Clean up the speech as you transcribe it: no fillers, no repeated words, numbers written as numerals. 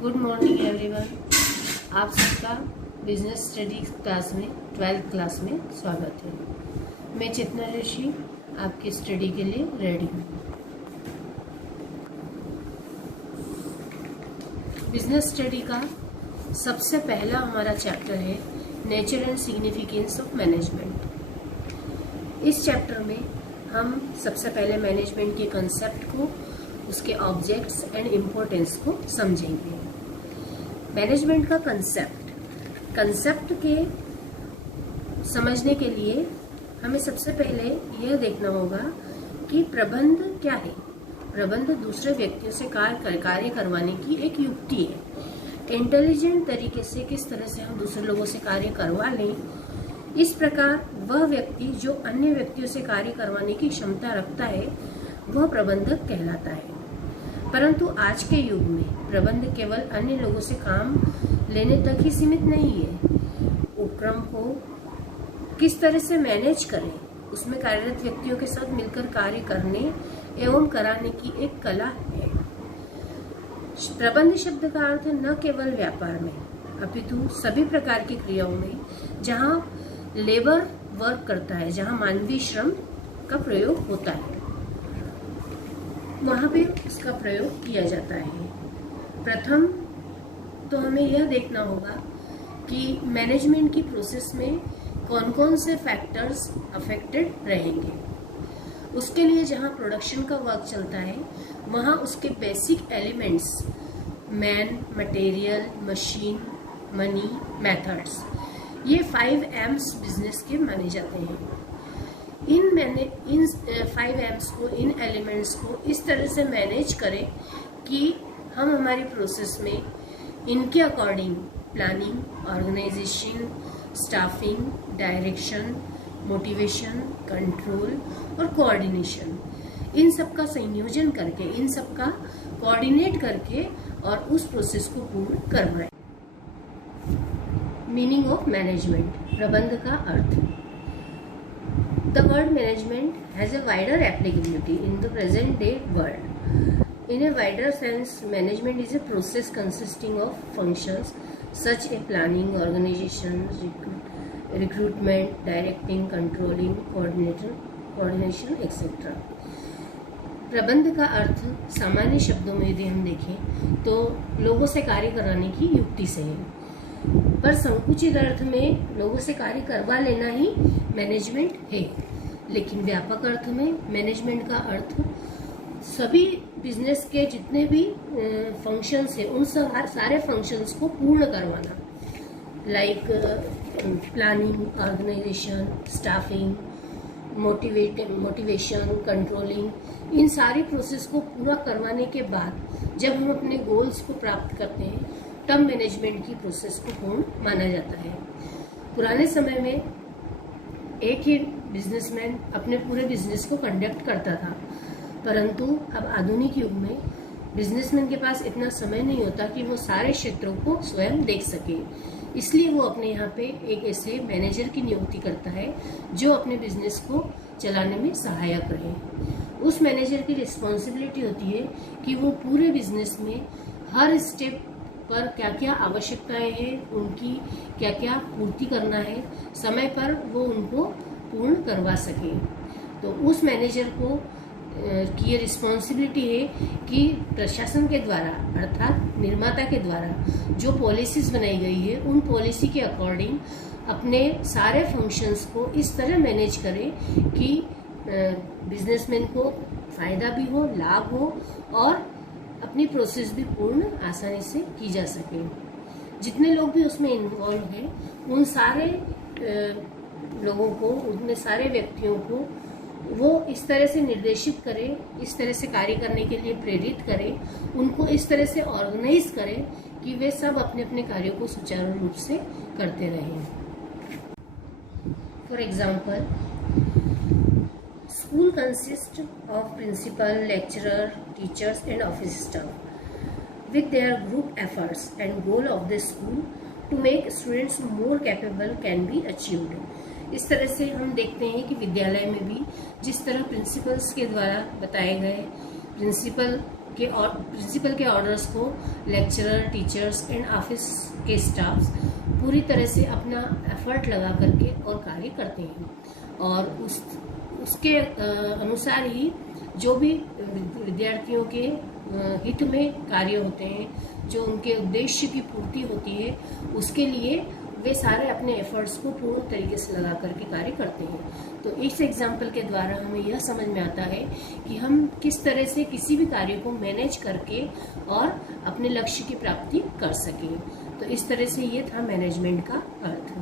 Good morning everyone. आप सबका business study class में 12th क्लास में स्वागत है। मैं चेतना ऋषि आपकी स्टडी के लिए रेडी हूँ। बिजनेस स्टडी का सबसे पहला हमारा चैप्टर है nature and significance of management. इस चैप्टर में हम सबसे पहले मैनेजमेंट के कंसेप्ट को, उसके ऑब्जेक्ट्स एंड इम्पोर्टेंस को समझेंगे। मैनेजमेंट का कंसेप्ट के समझने के लिए हमें सबसे पहले यह देखना होगा कि प्रबंध क्या है। प्रबंध दूसरे व्यक्तियों से कार्य करवाने की एक युक्ति है। इंटेलिजेंट तरीके से किस तरह से हम दूसरे लोगों से कार्य करवा लें, इस प्रकार वह व्यक्ति जो अन्य व्यक्तियों से कार्य करवाने की क्षमता रखता है वह प्रबंधक कहलाता है। परंतु आज के युग में प्रबंध केवल अन्य लोगों से काम लेने तक ही सीमित नहीं है। उपक्रम को किस तरह से मैनेज करें, उसमें कार्यरत व्यक्तियों के साथ मिलकर कार्य करने एवं कराने की एक कला है। प्रबंध शब्द का अर्थ न केवल व्यापार में अपितु सभी प्रकार की क्रियाओं में जहाँ लेबर वर्क करता है, जहाँ मानवीय श्रम का प्रयोग होता है, वहाँ पे उसका प्रयोग किया जाता है। प्रथम तो हमें यह देखना होगा कि मैनेजमेंट की प्रोसेस में कौन कौन से फैक्टर्स अफेक्टेड रहेंगे। उसके लिए जहाँ प्रोडक्शन का वर्क चलता है वहाँ उसके basic elements man, material, machine, money, methods, ये 5 M's बिजनेस के माने जाते हैं। इन 5 M's को, इन एलिमेंट्स को इस तरह से मैनेज करें कि हम हमारी प्रोसेस में इनके according planning, organisation, staffing, direction, motivation, control और कोऑर्डिनेशन, इन सब का संयोजन करके, इन सब का कोऑर्डिनेट करके और उस प्रोसेस को पूर्ण करवाएं। मीनिंग ऑफ मैनेजमेंट, प्रबंध का अर्थ। The word management has a wider applicability in the present day world. In a wider sense, management is a process consisting of functions such as planning, organization, recruitment, directing, controlling, coordination, etc. प्रबंध का अर्थ सामान्य शब्दों में यदि हम देखें तो लोगों से कार्य कराने की युक्ति से है, पर संकुचित अर्थ में लोगों से कार्य करवा लेना ही मैनेजमेंट है। लेकिन व्यापक अर्थ में मैनेजमेंट का अर्थ सभी बिजनेस के जितने भी फंक्शंस हैं उन सारे फंक्शंस को पूर्ण करवाना, like planning, organisation, staffing, motivation, controlling, इन सारी प्रोसेस को पूरा करवाने के बाद जब हम अपने गोल्स को प्राप्त करते हैं तब मैनेजमेंट की प्रोसेस को पूर्ण माना जाता है। पुराने समय में एक ही बिजनेसमैन अपने पूरे बिजनेस को कंडक्ट करता था, परंतु अब आधुनिक युग में बिजनेसमैन के पास इतना समय नहीं होता कि वो सारे क्षेत्रों को स्वयं देख सके। इसलिए वो अपने यहाँ पे एक ऐसे मैनेजर की नियुक्ति करता है जो अपने बिजनेस को चलाने में सहायक रहे। उस मैनेजर की रिस्पॉन्सिबिलिटी होती है कि वो पूरे बिजनेस में हर स्टेप पर क्या क्या आवश्यकताएं हैं, उनकी क्या क्या पूर्ति करना है, समय पर वो उनको पूर्ण करवा सके। तो उस मैनेजर को की ये रिस्पॉन्सिबिलिटी है कि प्रशासन के द्वारा अर्थात निर्माता के द्वारा जो पॉलिसीज बनाई गई है उन पॉलिसी के अकॉर्डिंग अपने सारे फंक्शंस को इस तरह मैनेज करें कि बिजनेसमैन को फायदा भी हो, लाभ हो और अपनी प्रोसेस भी पूर्ण आसानी से की जा सके। जितने लोग भी उसमें इन्वॉल्व हैं उन सारे लोगों को, उनमें सारे व्यक्तियों को वो इस तरह से निर्देशित करें, इस तरह से कार्य करने के लिए प्रेरित करें, उनको इस तरह से ऑर्गेनाइज करें कि वे सब अपने अपने कार्यों को सुचारू रूप से करते रहें। For example, School consists of principal, lecturer, teachers and office staff. With their group efforts and goal of the school to make students more capable can be achieved. इस तरह से हम देखते हैं कि विद्यालय में भी जिस तरह प्रिंसिपल्स के द्वारा बताए गए, प्रिंसिपल और प्रिंसिपल के ऑर्डर्स को लेक्चरर, टीचर्स एंड ऑफिस के स्टाफ्स पूरी तरह से अपना एफर्ट लगा करके और कार्य करते हैं, और उसके अनुसार ही जो भी विद्यार्थियों के हित में कार्य होते हैं, जो उनके उद्देश्य की पूर्ति होती है, उसके लिए वे सारे अपने एफर्ट्स को पूर्ण तरीके से लगा करके कार्य करते हैं। तो इस एग्जाम्पल के द्वारा हमें यह समझ में आता है कि हम किस तरह से किसी भी कार्य को मैनेज करके और अपने लक्ष्य की प्राप्ति कर सकें। तो इस तरह से ये था मैनेजमेंट का अर्थ।